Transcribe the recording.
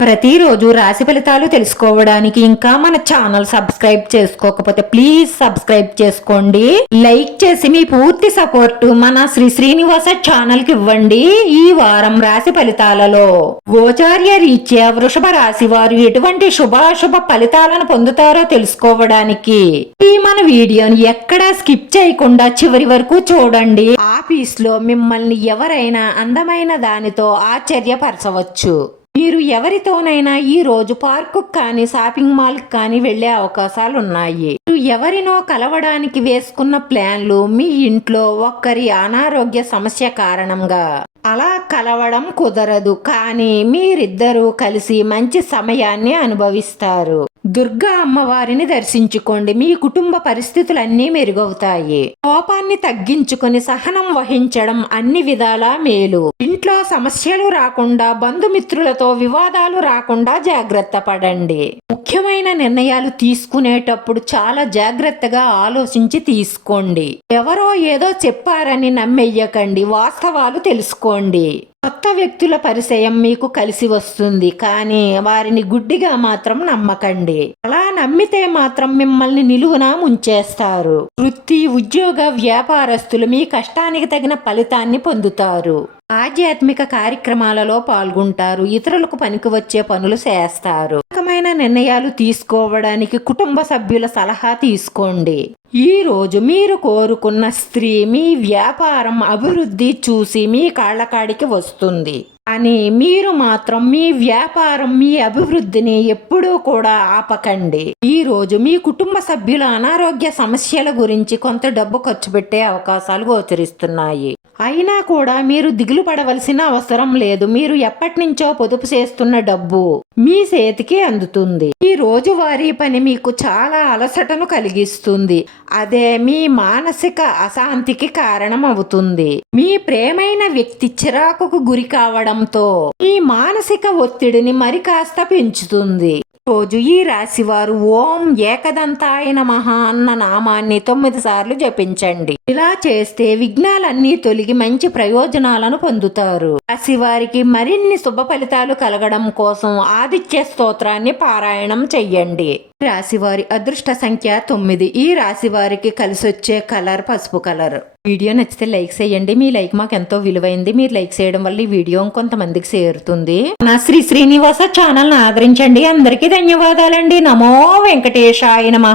ప్రతిరోజు రాశి ఫలితాలు తెలుసుకోవడానికి ఇంకా మన ఛానల్ సబ్స్క్రైబ్ చేసుకోకపోతే ప్లీజ్ సబ్స్క్రైబ్ చేసుకోండి. లైక్ చేసి మీ పూర్తి సపోర్ట్ మన శ్రీ శ్రీనివాస ఛానల్కి ఇవ్వండి ఈ వారం రాశి ఫలితాలలో. గోచార్య రీత్యా వృషభ రాశి వారు ఎటువంటి శుభాశుభ ఫలితాలను పొందుతారో తెలుసుకోవడానికి ఈ మన వీడియోని ఎక్కడా స్కిప్ చేయకుండా చివరి వరకు చూడండి. ఆఫీస్లో మిమ్మల్ని ఎవరైనా అందమైన దానితో ఆశ్చర్యపరచవచ్చు. మీరు ఎవరితోనైనా ఈ రోజు పార్కు కానీ షాపింగ్ మాల్ కానీ వెళ్ళే అవకాశాలు ఉన్నాయి మీరు ఎవరినో కలవడానికి వేసుకున్న ప్లాన్లు మీ ఇంట్లో ఒక్కరి అనారోగ్య సమస్య కారణంగా. అలా కలవడం కుదరదు కానీ మీరిద్దరూ కలిసి మంచి సమయాన్ని అనుభవిస్తారు. దుర్గా అమ్మవారిని దర్శించుకోండి. మీ కుటుంబ పరిస్థితులన్నీ మెరుగవుతాయి. కోపాన్ని తగ్గించుకొని సహనం వహించడం అన్ని విధాలా మేలు. ఇంట్లో సమస్యలు రాకుండా బంధుమిత్రులతో వివాదాలు రాకుండా జాగ్రత్త పడండి. ముఖ్యమైన నిర్ణయాలు తీసుకునేటప్పుడు చాలా జాగ్రత్తగా ఆలోచించి తీసుకోండి. ఎవరో ఏదో చెప్పారని నమ్మెయ్యకండి వాస్తవాలు తెలుసుకోండి. కొత్త వ్యక్తుల పరిచయం మీకు కలిసి వస్తుంది కానీ వారిని గుడ్డిగా మాత్రం నమ్మకండి. అలా నమ్మితే మాత్రం మిమ్మల్ని నిలువున ముంచేస్తారు. వృత్తి ఉద్యోగ వ్యాపారస్తులు మీ కష్టానికి తగిన ఫలితాన్ని పొందుతారు. ఆధ్యాత్మిక కార్యక్రమాలలో పాల్గొంటారు ఇతరులకు పనికి వచ్చే పనులు చేస్తారు. రకమైన నిర్ణయాలు తీసుకోవడానికి కుటుంబ సభ్యుల సలహా తీసుకోండి. ఈ రోజు మీరు కోరుకున్న స్త్రీ మీ వ్యాపారం అభివృద్ధి చూసి మీ కాళ్ళకాడికి వస్తుంది. అని మీరు మాత్రం మీ వ్యాపారం మీ అభివృద్ధిని ఎప్పుడూ కూడా ఆపకండి. ఈ రోజు మీ కుటుంబ సభ్యుల అనారోగ్య సమస్యల గురించి కొంత డబ్బు ఖర్చు పెట్టే అవకాశాలు గోచరిస్తున్నాయి. అయినా కూడా మీరు దిగులు పడవలసిన అవసరం లేదు. మీరు ఎప్పటి నుంచో పొదుపు చేస్తున్న డబ్బు మీ చేతికి అందుతుంది. ఈ రోజువారీ పని మీకు చాలా అలసటను కలిగిస్తుంది. అదే మీ మానసిక అశాంతికి కారణం అవుతుంది మీ ప్రేమైన వ్యక్తి చిరాకుకు గురి కావడంతో ఈ మానసిక ఒత్తిడిని మరి కాస్త పెంచుతుంది. రోజు ఈ రాశివారు ఓం ఏకదంతాయ నమః అన్న నామాన్ని తొమ్మిది సార్లు జపించండి. ఇలా చేస్తే విఘ్నాలన్నీ తొలగి మంచి ప్రయోజనాలను పొందుతారు. రాశివారికి మరిన్ని శుభ ఫలితాలు కలగడం కోసం ఆదిత్య స్తోత్రాన్ని పారాయణం చెయ్యండి. రాశివారి అదృష్ట సంఖ్య తొమ్మిది. ఈ రాశి వారికి కలిసొచ్చే కలర్ పసుపు కలర్. వీడియో నచ్చితే లైక్ చేయండి. మీ లైక్ మాకు ఎంతో విలువైంది. మీరు లైక్ చేయడం వల్ల ఈ వీడియో కొంతమందికి చేరుతుంది. నా శ్రీ శ్రీనివాస ఛానల్ ఆదరించండి. అందరికీ ధన్యవాదాలండి. నమో వెంకటేశాయ నమ.